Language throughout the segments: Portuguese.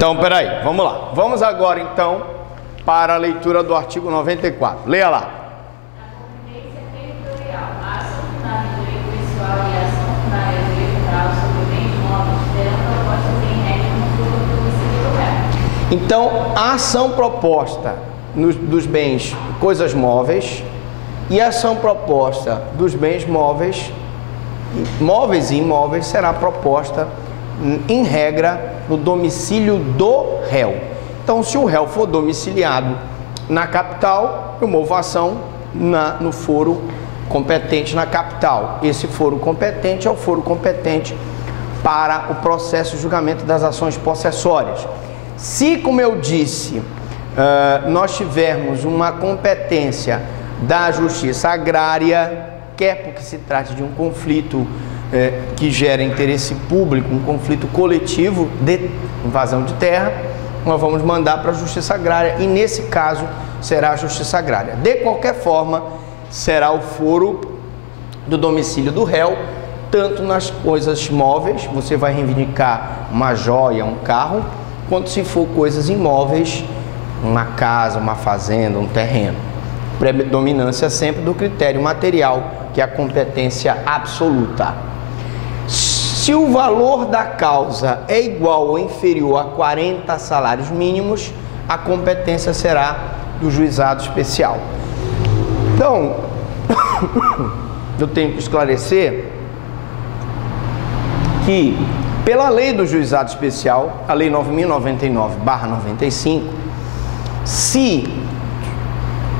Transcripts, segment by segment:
Então, peraí, vamos lá. Vamos agora, então, para a leitura do artigo 94. Leia lá. A competência territorial, a ação fundada em direito pessoal e a ação fundada em direito geral sobre bens móveis serão propostas em regra no foro do domicílio do réu. Então, a ação proposta dos bens, coisas móveis, e a ação proposta dos bens móveis e imóveis será proposta, em regra, no domicílio do réu. Então, se o réu for domiciliado na capital, eu movo a ação no foro competente na capital. Esse foro competente é o foro competente para o processo de julgamento das ações possessórias. Se, como eu disse, nós tivermos uma competência da justiça agrária, quer porque se trate de um conflito que gera interesse público, um conflito coletivo de invasão de terra, nós vamos mandar para a justiça agrária e nesse caso será a justiça agrária. De qualquer forma, será o foro do domicílio do réu, tanto nas coisas móveis, você vai reivindicar uma joia, um carro, quanto se for coisas imóveis, uma casa, uma fazenda, um terreno. Predominância sempre do critério material, que é a competência absoluta. Se o valor da causa é igual ou inferior a 40 salários mínimos, a competência será do juizado especial. Então, eu tenho que esclarecer que, pela lei do juizado especial, a lei 9.099/95, se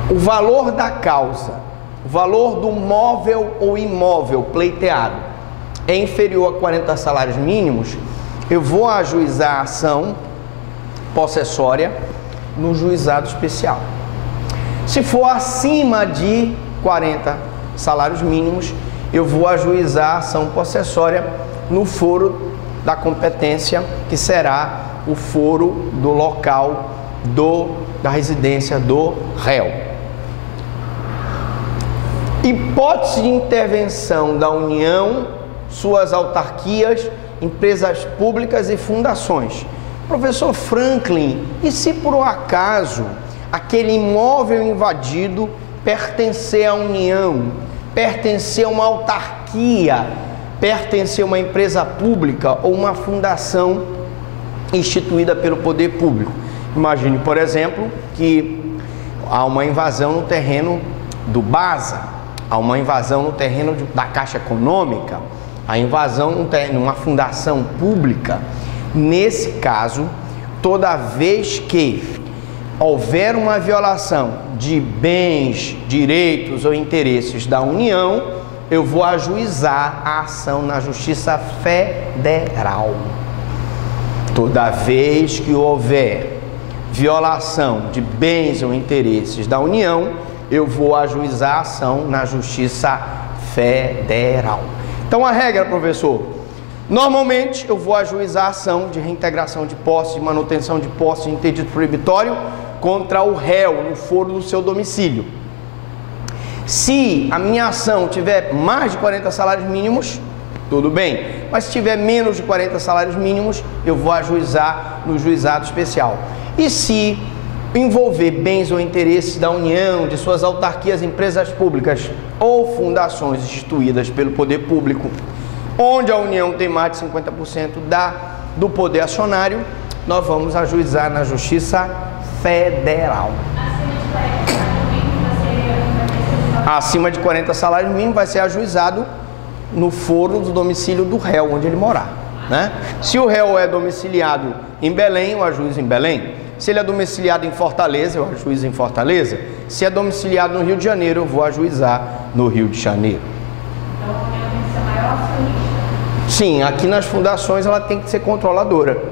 o valor da causa, o valor do móvel ou imóvel pleiteado é inferior a 40 salários mínimos, eu vou ajuizar a ação possessória no juizado especial. Se for acima de 40 salários mínimos, eu vou ajuizar a ação possessória no foro da competência, que será o foro do local da residência do réu. Hipótese de intervenção da União, suas autarquias, empresas públicas e fundações. Professor Franklin, e se por um acaso aquele imóvel invadido pertencer à União, pertencer a uma autarquia, pertencer a uma empresa pública ou uma fundação instituída pelo poder público? Imagine, por exemplo, que há uma invasão no terreno do BASA, há uma invasão no terreno da Caixa Econômica, a invasão numa fundação pública. Nesse caso, toda vez que houver uma violação de bens, direitos ou interesses da União, eu vou ajuizar a ação na Justiça Federal. Toda vez que houver violação de bens ou interesses da União, eu vou ajuizar a ação na Justiça Federal. Então, a regra, professor, normalmente eu vou ajuizar a ação de reintegração de posse, de manutenção de posse, de interdito proibitório contra o réu no foro do seu domicílio. Se a minha ação tiver mais de 40 salários mínimos, tudo bem. Mas se tiver menos de 40 salários mínimos, eu vou ajuizar no juizado especial. E se envolver bens ou interesses da União, de suas autarquias, empresas públicas ou fundações instituídas pelo poder público, onde a União tem mais de 50% do poder acionário, nós vamos ajuizar na Justiça Federal. Acima de 40 salários mínimos vai ser ajuizado no foro do domicílio do réu, onde ele morar, né? Se o réu é domiciliado em Belém, eu ajuizo em Belém. Se ele é domiciliado em Fortaleza, eu ajuizo em Fortaleza. Se é domiciliado no Rio de Janeiro, eu vou ajuizar no Rio de Janeiro. Então, a União tem que ser maior acionista? Sim, aqui nas fundações ela tem que ser controladora.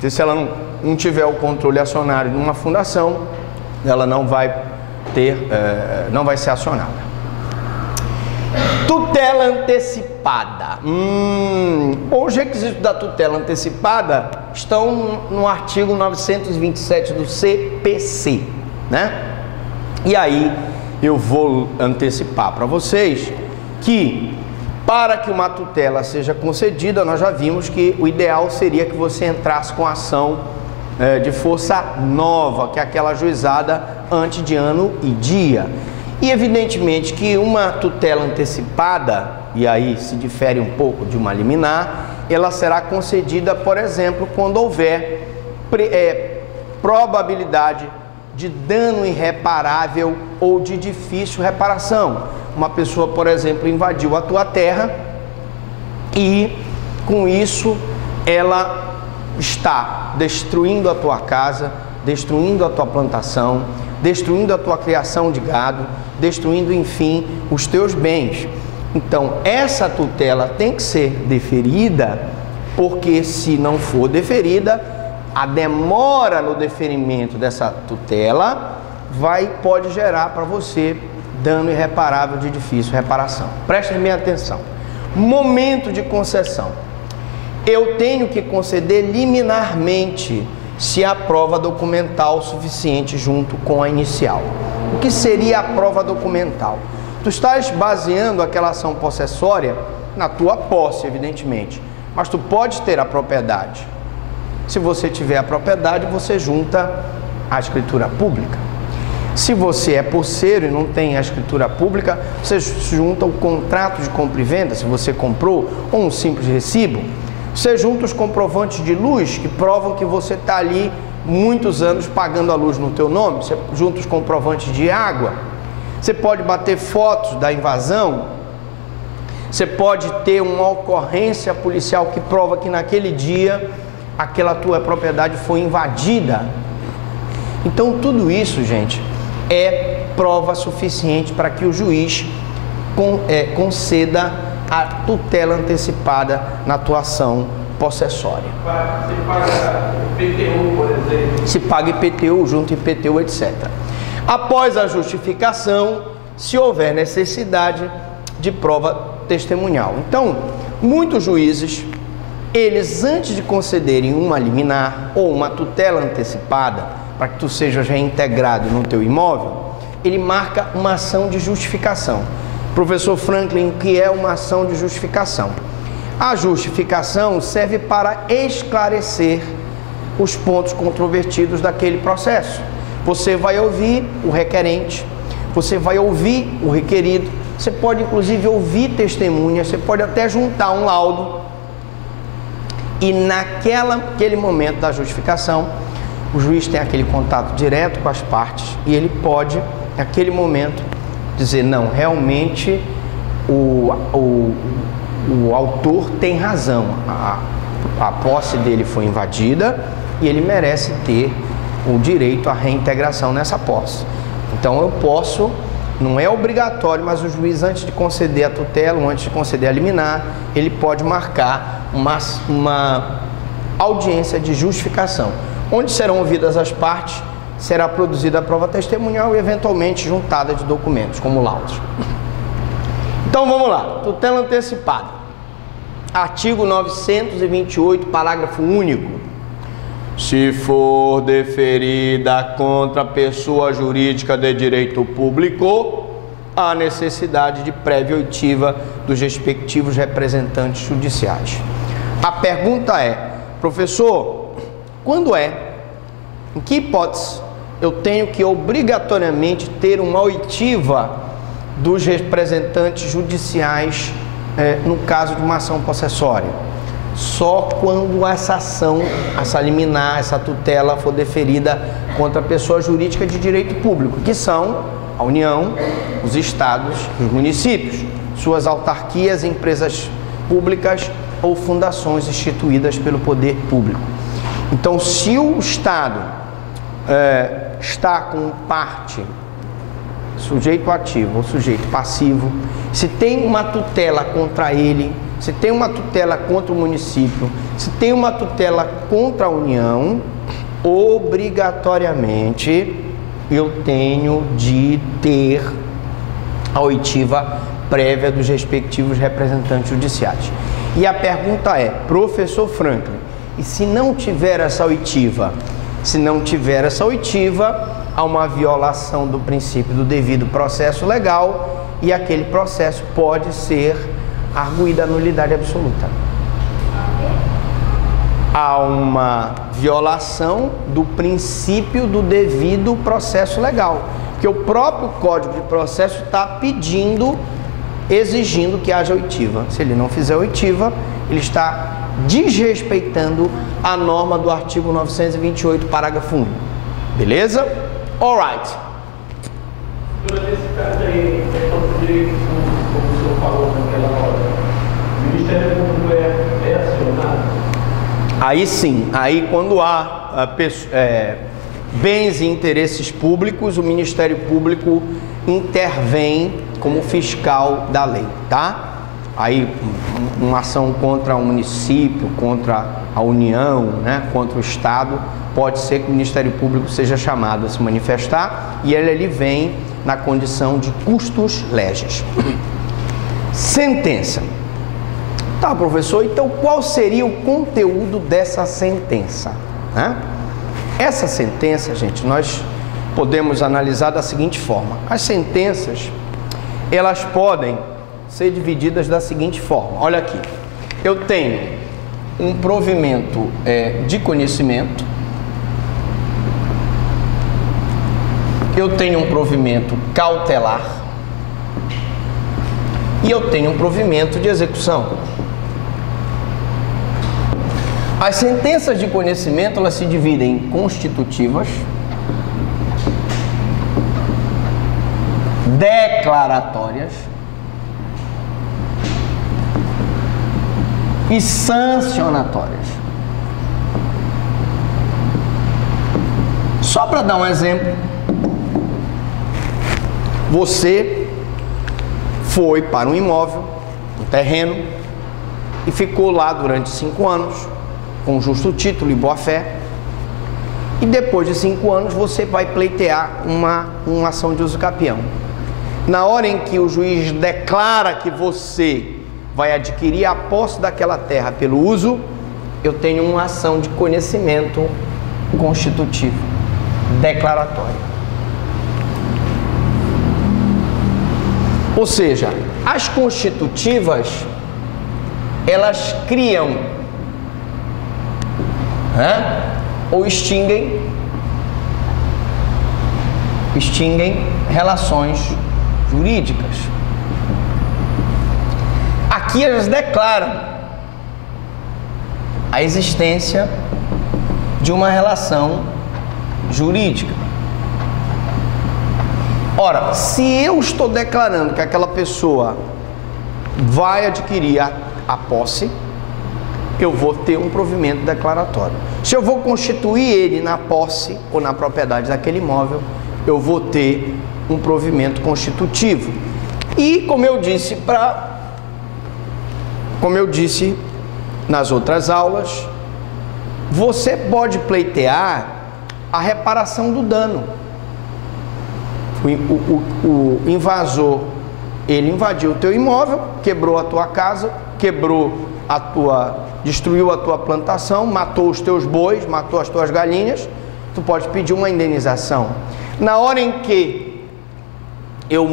Se ela não tiver o controle acionário de uma fundação, ela não vai ser acionada. Tutela antecipada. Os requisitos da tutela antecipada estão no artigo 927 do CPC, né? E aí eu vou antecipar para vocês que, para que uma tutela seja concedida, nós já vimos que o ideal seria que você entrasse com a ação de força nova, que é aquela ajuizada antes de ano e dia. E evidentemente que uma tutela antecipada, e aí se difere um pouco de uma liminar, ela será concedida, por exemplo, quando houver probabilidade de dano irreparável ou de difícil reparação. Uma pessoa, por exemplo, invadiu a tua terra e com isso ela está destruindo a tua casa, destruindo a tua plantação, destruindo a tua criação de gado, destruindo, enfim, os teus bens. Então, essa tutela tem que ser deferida, porque se não for deferida, a demora no deferimento dessa tutela pode gerar para você dano irreparável de difícil reparação. Prestem bem atenção. Momento de concessão. Eu tenho que conceder liminarmente se há prova documental suficiente junto com a inicial. O que seria a prova documental? Tu estás baseando aquela ação possessória na tua posse, evidentemente, mas tu podes ter a propriedade. Se você tiver a propriedade, você junta a escritura pública. Se você é posseiro e não tem a escritura pública, você junta o contrato de compra e venda, se você comprou, ou um simples recibo. Você junta os comprovantes de luz que provam que você está ali muitos anos pagando a luz no teu nome. Você junta os comprovantes de água. Você pode bater fotos da invasão. Você pode ter uma ocorrência policial que prova que naquele dia aquela tua propriedade foi invadida. Então tudo isso, gente, é prova suficiente para que o juiz conceda a tutela antecipada na tua ação possessória. Se paga IPTU, por exemplo. Se paga IPTU, junto IPTU, etc. Após a justificação, se houver necessidade de prova testemunhal. Então, muitos juízes, eles antes de concederem uma liminar ou uma tutela antecipada, para que tu sejas reintegrado no teu imóvel, ele marca uma ação de justificação. Professor Franklin, o que é uma ação de justificação? A justificação serve para esclarecer os pontos controvertidos daquele processo. Você vai ouvir o requerente, você vai ouvir o requerido, você pode inclusive ouvir testemunhas, você pode até juntar um laudo e naquele momento da justificação, o juiz tem aquele contato direto com as partes e ele pode, naquele momento, dizer, não, realmente o autor tem razão, a posse dele foi invadida e ele merece ter o direito à reintegração nessa posse. Então eu posso, não é obrigatório, mas o juiz antes de conceder a tutela, ou antes de conceder a liminar, ele pode marcar uma audiência de justificação, onde serão ouvidas as partes, será produzida a prova testemunhal e eventualmente juntada de documentos, como laudos. Então vamos lá, tutela antecipada. Artigo 928, parágrafo único. Se for deferida contra pessoa jurídica de direito público, há necessidade de prévia oitiva dos respectivos representantes judiciais. A pergunta é, professor, quando em que hipótese eu tenho que obrigatoriamente ter uma oitiva dos representantes judiciais no caso de uma ação possessória? Só quando essa ação, essa liminar, essa tutela for deferida contra a pessoa jurídica de direito público, que são a União, os estados, os municípios, suas autarquias, empresas públicas ou fundações instituídas pelo poder público. Então, se o Estado está com parte, sujeito ativo ou sujeito passivo, se tem uma tutela contra ele, se tem uma tutela contra o município, se tem uma tutela contra a União, obrigatoriamente eu tenho de ter a oitiva prévia dos respectivos representantes judiciais. E a pergunta é, professor Franklin, e se não tiver essa oitiva? Se não tiver essa oitiva, há uma violação do princípio do devido processo legal e aquele processo pode ser arguída a nulidade absoluta. há uma violação do princípio do devido processo legal, que o próprio Código de Processo está pedindo, exigindo que haja oitiva. Se ele não fizer oitiva, ele está desrespeitando a norma do artigo 928, parágrafo 1. Beleza? Alright. Nesse caso aí, questão do direito, como o senhor falou naquela hora, o Ministério Público é acionado? Aí sim, aí quando há bens e interesses públicos, o Ministério Público intervém como fiscal da lei, tá? Aí uma ação contra o município, contra a União, né, contra o Estado, pode ser que o Ministério Público seja chamado a se manifestar e ele vem na condição de custos legis. Sentença. Tá, professor, então qual seria o conteúdo dessa sentença? Né? Essa sentença, gente, nós podemos analisar da seguinte forma. As sentenças, elas podem ser divididas da seguinte forma. Olha aqui, eu tenho um provimento de conhecimento, eu tenho um provimento cautelar e eu tenho um provimento de execução. As sentenças de conhecimento, elas se dividem em constitutivas, declaratórias e sancionatórias. Só para dar um exemplo, você foi para um imóvel, um terreno, e ficou lá durante 5 anos, com justo título e boa fé, e depois de 5 anos você vai pleitear uma ação de uso capião. Na hora em que o juiz declara que você vai adquirir a posse daquela terra pelo uso, eu tenho uma ação de conhecimento constitutivo, declaratória. Ou seja, as constitutivas, elas criam, ou extinguem relações jurídicas. Aqui elas declaram a existência de uma relação jurídica. Ora, se eu estou declarando que aquela pessoa vai adquirir a posse, eu vou ter um provimento declaratório. Se eu vou constituir ele na posse ou na propriedade daquele imóvel, eu vou ter um provimento constitutivo. E como eu disse nas outras aulas, você pode pleitear a reparação do dano. O invasor, ele invadiu o teu imóvel, quebrou a tua casa, destruiu a tua plantação, matou os teus bois, matou as tuas galinhas, tu pode pedir uma indenização. Na hora em que eu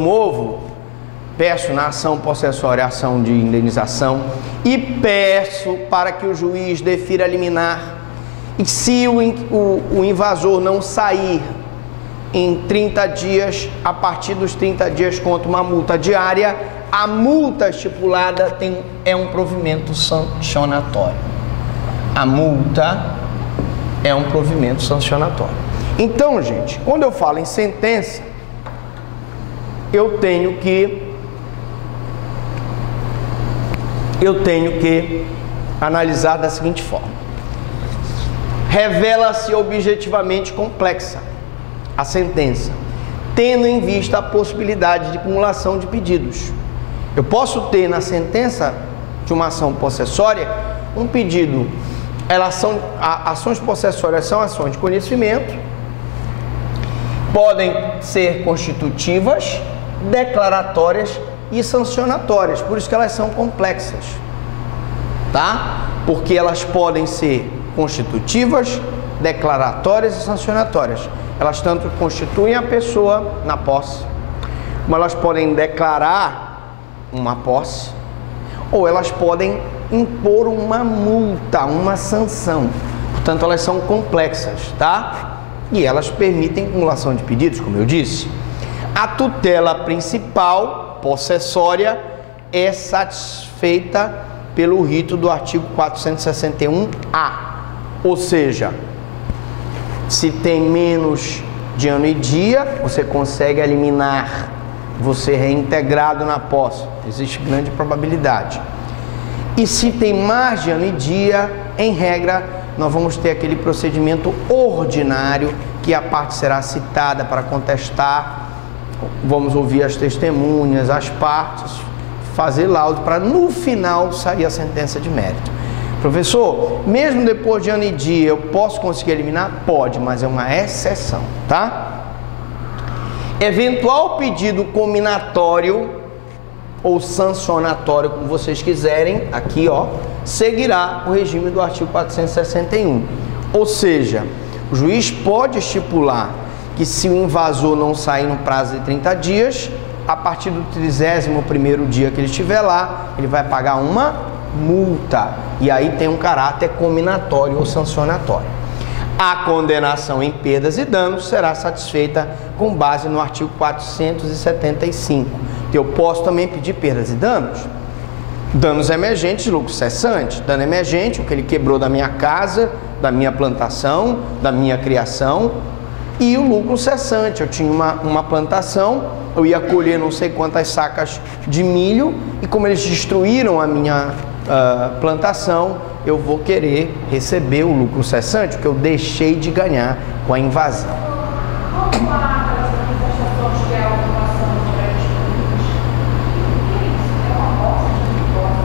peço na ação possessória a ação de indenização e peço para que o juiz defira liminar, e se o invasor não sair em 30 dias, a partir dos 30 dias conta uma multa diária, a multa estipulada é um provimento sancionatório. A multa é um provimento sancionatório. Então, gente, quando eu falo em sentença, eu tenho que analisar da seguinte forma. Revela-se objetivamente complexa a sentença, tendo em vista a possibilidade de acumulação de pedidos. Eu posso ter na sentença de uma ação possessória um pedido. Ações possessórias são ações de conhecimento, podem ser constitutivas, declaratórias e sancionatórias, por isso que elas são complexas, tá? Porque elas podem ser constitutivas, declaratórias e sancionatórias. Elas tanto constituem a pessoa na posse, como elas podem declarar uma posse, ou elas podem impor uma multa, uma sanção. Portanto, elas são complexas, tá? E elas permitem acumulação de pedidos, como eu disse. A tutela principal, possessória, é satisfeita pelo rito do artigo 461-A. Ou seja, se tem menos de ano e dia, você consegue eliminar, você reintegrado na posse. Existe grande probabilidade. E se tem mais de ano e dia, em regra, nós vamos ter aquele procedimento ordinário, que a parte será citada para contestar, vamos ouvir as testemunhas, as partes, fazer laudo para no final sair a sentença de mérito. Professor, mesmo depois de ano e dia eu posso conseguir eliminar? Pode, mas é uma exceção, tá? Eventual pedido cominatório ou sancionatório, como vocês quiserem, aqui ó, seguirá o regime do artigo 461. Ou seja, o juiz pode estipular que se o invasor não sair no prazo de 30 dias, a partir do 31º dia que ele estiver lá, ele vai pagar uma multa. E aí tem um caráter cominatório ou sancionatório. A condenação em perdas e danos será satisfeita com base no artigo 475. Eu posso também pedir perdas e danos. Danos emergentes, lucro cessante. Dano emergente, o que ele quebrou da minha casa, da minha plantação, da minha criação. E o lucro cessante, eu tinha uma plantação, eu ia colher não sei quantas sacas de milho, e como eles destruíram a minha plantação, eu vou querer receber o lucro cessante, que eu deixei de ganhar com a invasão. Como há aquelas manifestações que é a ocupação de prédios públicos? O que é isso? É uma posse de imposto?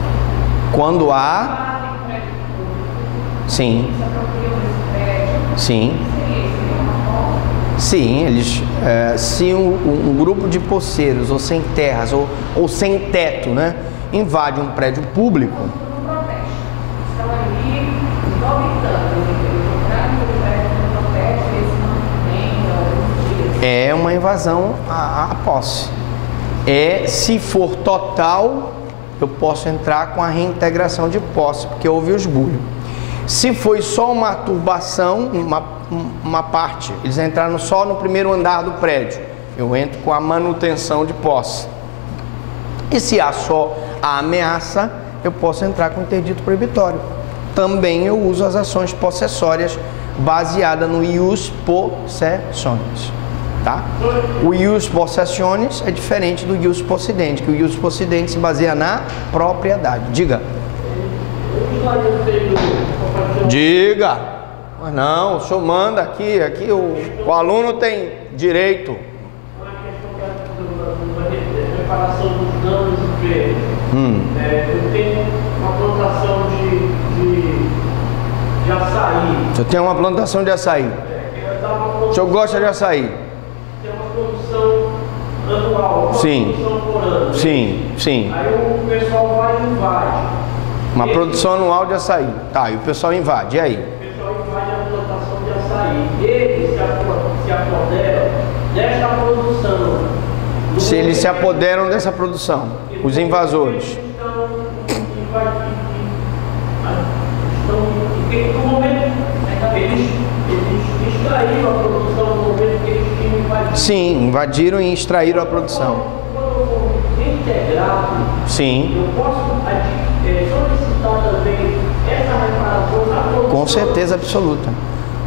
Quando há... Invadem prédio público, Sim, se apropriam desse prédio. sim. Seria uma posse? Sim, eles, se um grupo de poceiros, ou sem terras, ou sem teto, né, invade um prédio público... Um protesto. Estão ali, movimentando, procurando o prédio no protesto, eles não têm, É uma invasão à posse. Se for total, eu posso entrar com a reintegração de posse, porque houve o esbulho. Se foi só uma turbação, uma parte, eles entraram só no primeiro andar do prédio, eu entro com a manutenção de posse. E se há só a ameaça, eu posso entrar com interdito proibitório. Também eu uso as ações possessórias baseadas no ius possessionis, tá? O ius possessionis é diferente do ius possidente, que o ius possidente se baseia na propriedade. Diga. Diga. Mas não, o senhor manda aqui o aluno tem direito. Uma questão da reparação dos danos e perdas. Eu tenho uma plantação de açaí. Eu tenho uma plantação de açaí. O senhor gosta de açaí? Tem uma produção anual, uma Sim. produção por ano. Sim, sim. Aí o pessoal vai e invade. Uma produção anual de açaí. Tá, e o pessoal invade. E aí? O pessoal invade a plantação de açaí. Eles se apoderam desta produção. Se eles se apoderam dessa produção, os invasores. Eles no momento eles extraíram a produção no momento que eles tinham invadido. Sim, invadiram e extraíram a produção. Quando reintegrado, Sim, eu posso solicitar também essa reparação na produção. com certeza absoluta.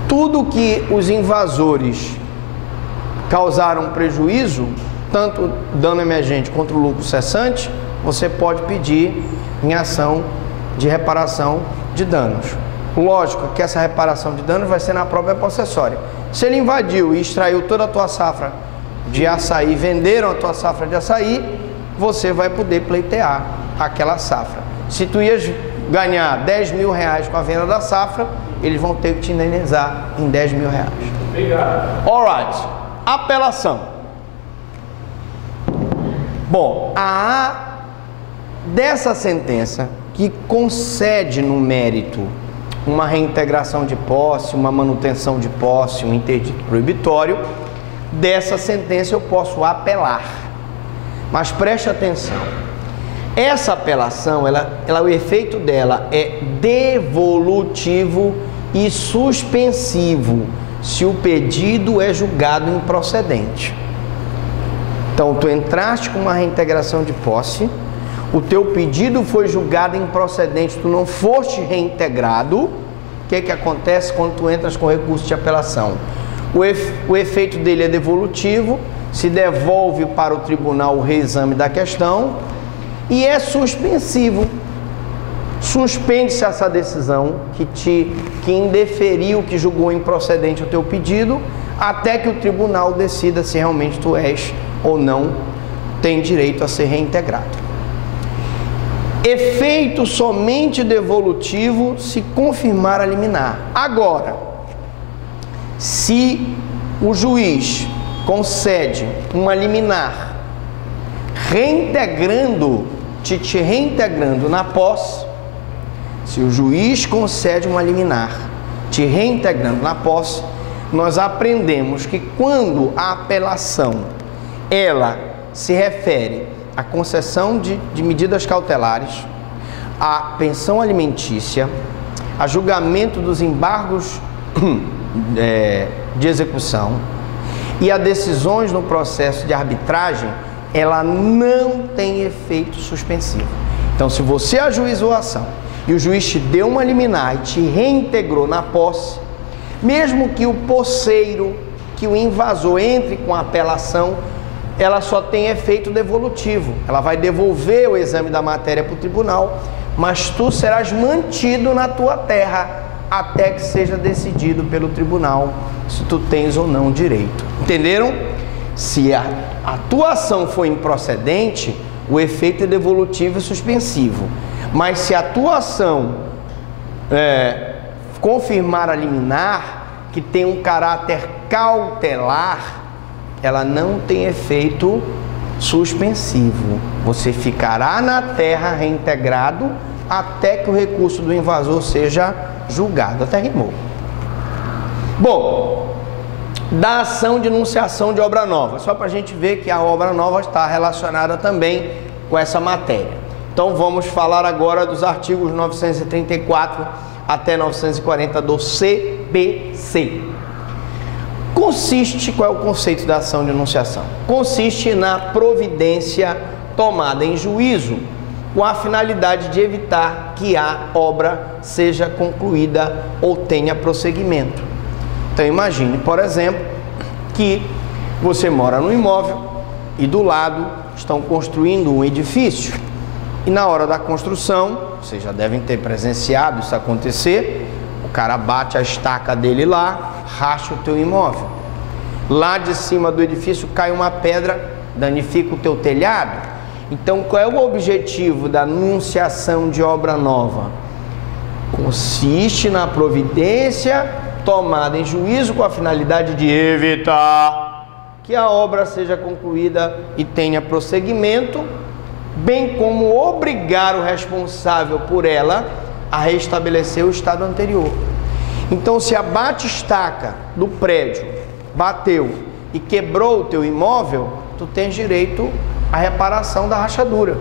Tudo que os invasores causaram prejuízo, tanto dano emergente quanto lucro cessante, você pode pedir em ação de reparação de danos. Lógico que essa reparação de danos vai ser na própria possessória. Se ele invadiu e extraiu toda a tua safra de açaí, venderam a tua safra de açaí, você vai poder pleitear aquela safra. Se tu ias ganhar 10 mil reais com a venda da safra, eles vão ter que te indenizar em 10 mil reais. Obrigado. Alright, apelação. Bom, dessa sentença que concede no mérito uma reintegração de posse, uma manutenção de posse, um interdito proibitório, dessa sentença eu posso apelar. Mas preste atenção, Essa apelação, o efeito dela é devolutivo e suspensivo se o pedido é julgado improcedente. Então, tu entraste com uma reintegração de posse, o teu pedido foi julgado improcedente, tu não foste reintegrado. O que acontece quando tu entras com recurso de apelação? O efeito dele é devolutivo, se devolve para o tribunal o reexame da questão e é suspensivo. Suspende-se essa decisão que indeferiu, que julgou improcedente o teu pedido, até que o tribunal decida se realmente tu és ou não tem direito a ser reintegrado. Efeito somente devolutivo se confirmar a liminar. Agora, se o juiz concede uma liminar te reintegrando na posse, se o juiz concede uma liminar te reintegrando na posse, nós aprendemos que quando a apelação ela se refere à concessão de medidas cautelares, à pensão alimentícia, a julgamento dos embargos de execução e a decisões no processo de arbitragem, ela não tem efeito suspensivo. Então, se você ajuizou a ação e o juiz te deu uma liminar e te reintegrou na posse, mesmo que o posseiro, que o invasor entre com a apelação, ela só tem efeito devolutivo. Ela vai devolver o exame da matéria para o tribunal, mas tu serás mantido na tua terra até que seja decidido pelo tribunal se tu tens ou não direito. Entenderam? Se a atuação for improcedente, o efeito é devolutivo e suspensivo. Mas se a atuação confirmar a liminar, que tem um caráter cautelar, ela não tem efeito suspensivo. Você ficará na terra reintegrado até que o recurso do invasor seja julgado. Até rimou. Bom, da ação de enunciação de obra nova, só para a gente ver que a obra nova está relacionada também com essa matéria. Então vamos falar agora dos artigos 934 até 940 do CBC. Qual é o conceito da ação de enunciação? Consiste na providência tomada em juízo com a finalidade de evitar que a obra seja concluída ou tenha prosseguimento. Então imagine, por exemplo, que você mora no imóvel e do lado estão construindo um edifício e na hora da construção, vocês já devem ter presenciado isso acontecer, o cara bate a estaca dele lá, racha o teu imóvel. Lá de cima do edifício cai uma pedra, danifica o teu telhado. Então, qual é o objetivo da anunciação de obra nova? Consiste na providência tomada em juízo com a finalidade de evitar que a obra seja concluída e tenha prosseguimento, bem como obrigar o responsável por ela a restabelecer o estado anterior. Então, se a bate-estaca do prédio bateu e quebrou o teu imóvel, tu tens direito à reparação da rachadura.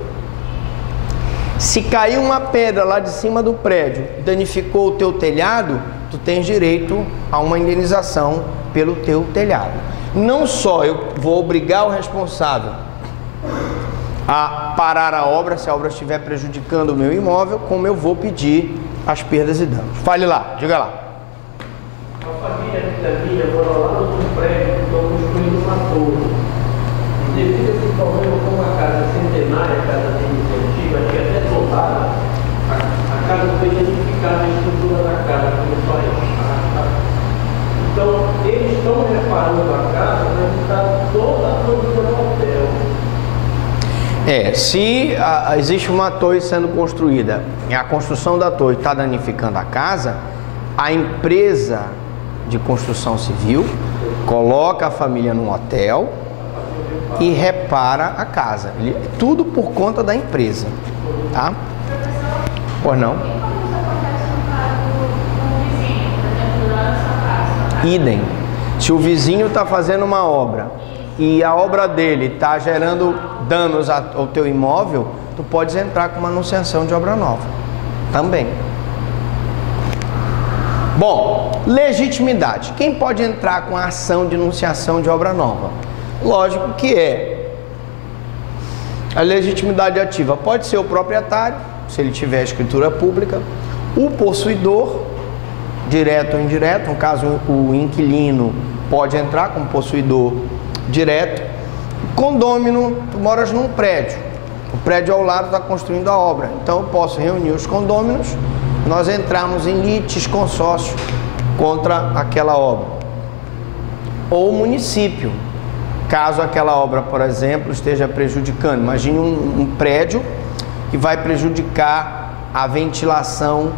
Se caiu uma pedra lá de cima do prédio, danificou o teu telhado, tu tens direito a uma indenização pelo teu telhado. Não só eu vou obrigar o responsável a parar a obra, se a obra estiver prejudicando o meu imóvel, como eu vou pedir as perdas e danos. Fale lá, diga lá. A família da minha mora lá no prédio, que estão construindo uma torre. E devido a esse problema, como a casa centenária, a casa de antiga, acho que até tombada, a casa foi danificada, a estrutura da casa começou a. Então, eles estão reparando a casa, mas está toda a produção do hotel. Se existe uma torre sendo construída e a construção da torre está danificando a casa, a empresa de construção civil coloca a família num hotel e repara a casa. Tudo por conta da empresa, tá? Pois não? Idem. Se o vizinho está fazendo uma obra e a obra dele está gerando danos ao teu imóvel, tu tu podes entrar com uma anunciação de obra nova também. Bom, legitimidade. Quem pode entrar com a ação de anunciação de obra nova? Lógico que é a legitimidade ativa. Pode ser o proprietário, se ele tiver escritura pública, o possuidor, direto ou indireto, no caso o inquilino pode entrar como possuidor direto. Condômino, tu moras num prédio, o prédio ao lado está construindo a obra, então eu posso reunir os condôminos, nós entramos em litisconsórcio contra aquela obra. Ou o município, caso aquela obra, por exemplo, esteja prejudicando. Imagine um prédio que vai prejudicar a ventilação,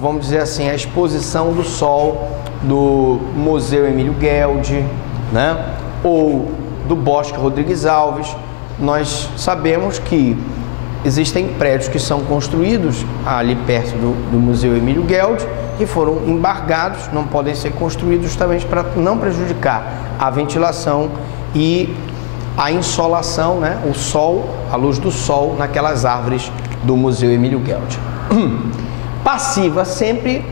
vamos dizer assim, a exposição do sol do Museu Emílio Gueldi, né? Ou do Bosque Rodrigues Alves. Nós sabemos que existem prédios que são construídos ali perto do Museu Emílio Gueldi, que foram embargados, não podem ser construídos justamente para não prejudicar a ventilação e a insolação, né? O sol, a luz do sol naquelas árvores do Museu Emílio Gueldi. Passiva, sempre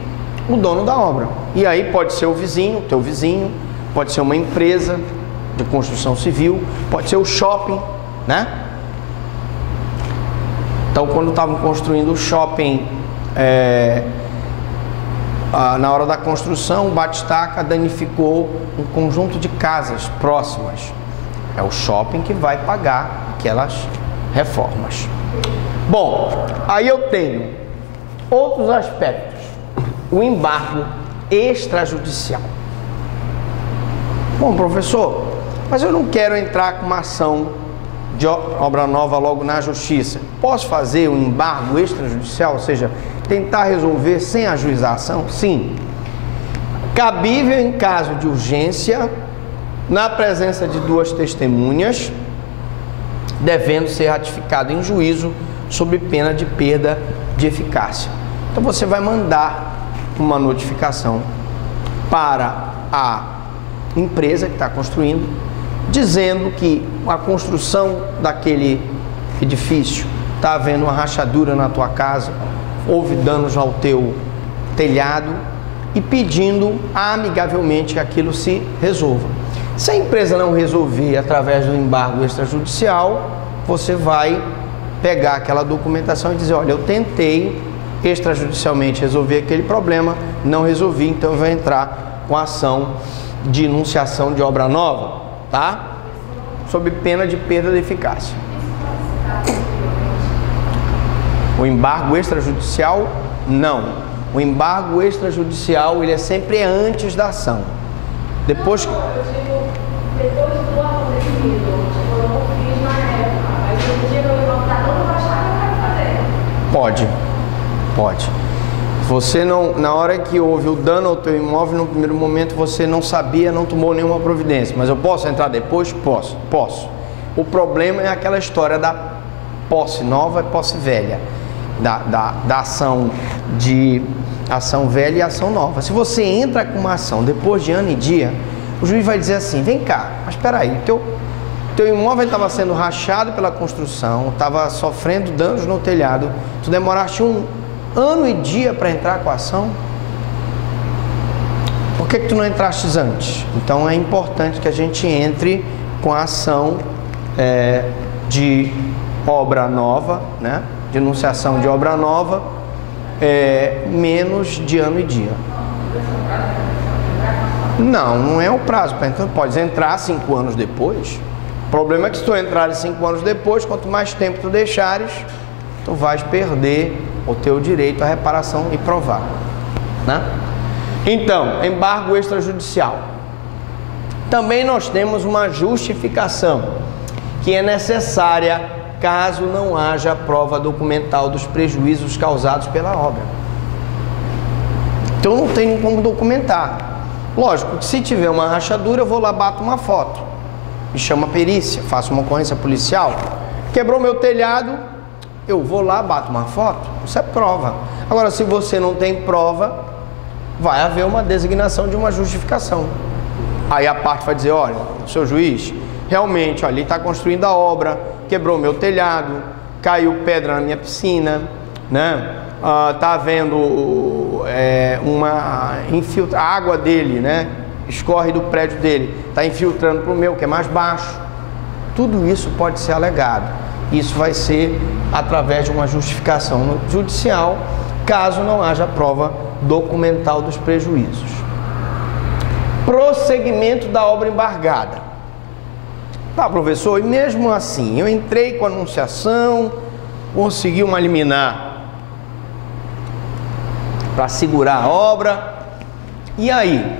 o dono da obra. E aí pode ser o vizinho, teu vizinho, pode ser uma empresa de construção civil, pode ser o shopping, né? Então, quando estavam construindo o shopping, na hora da construção, o batistaca danificou um conjunto de casas próximas. É o shopping que vai pagar aquelas reformas. Bom, aí eu tenho outros aspectos. O embargo extrajudicial. Bom, professor, mas eu não quero entrar com uma ação de obra nova logo na justiça. Posso fazer um embargo extrajudicial, ou seja, tentar resolver sem ajuizar a ação? Sim. Cabível em caso de urgência, na presença de duas testemunhas, devendo ser ratificado em juízo sob pena de perda de eficácia. Então você vai mandar uma notificação para a empresa que está construindo, dizendo que a construção daquele edifício está havendo uma rachadura na tua casa, houve danos ao teu telhado, e pedindo amigavelmente que aquilo se resolva. Se a empresa não resolver através do embargo extrajudicial, você vai pegar aquela documentação e dizer: olha, eu tentei extrajudicialmente resolver aquele problema, não resolvi, então eu vou entrar com a ação de enunciação de obra nova, tá? Sob pena de perda de eficácia. O embargo extrajudicial, não. O embargo extrajudicial, ele é sempre antes da ação. Depois do acontecido, eu não fiz na época, mas se o dia que eu levantar, não vou achar que eu quero fazer. Pode. Você não, na hora que houve o dano ao teu imóvel, no primeiro momento você não sabia, não tomou nenhuma providência. Mas eu posso entrar depois? Posso. O problema é aquela história da posse nova e posse velha. Da ação de ação velha e ação nova. Se você entra com uma ação depois de ano e dia, o juiz vai dizer assim: vem cá, mas espera aí, teu imóvel estava sendo rachado pela construção, estava sofrendo danos no telhado, tu demoraste um ano e dia para entrar com a ação, por que tu não entraste antes? Então é importante que a gente entre com a ação de obra nova, né? De enunciação de obra nova, menos de ano e dia. Não é o prazo. Então pode entrar 5 anos depois. O problema é que se tu entrar 5 anos depois, quanto mais tempo tu deixares, tu vais perder o teu direito à reparação e provar, né? Então, embargo extrajudicial. Também nós temos uma justificação que é necessária caso não haja prova documental dos prejuízos causados pela obra. Então não tem como documentar. Lógico que se tiver uma rachadura, eu vou lá, bato uma foto, me chama a perícia, faço uma ocorrência policial. Quebrou meu telhado, eu vou lá, bato uma foto, isso é prova. Agora, se você não tem prova, vai haver uma designação de uma justificação. Aí a parte vai dizer: olha, seu juiz, realmente, olha, ele está construindo a obra, quebrou meu telhado, caiu pedra na minha piscina, né? Tá havendo a água dele, né? Escorre do prédio dele, está infiltrando para o meu, que é mais baixo. Tudo isso pode ser alegado. Isso vai ser através de uma justificação judicial, caso não haja prova documental dos prejuízos. Prosseguimento da obra embargada. Tá, professor, e mesmo assim, eu entrei com a anunciação, consegui uma liminar para segurar a obra, e aí?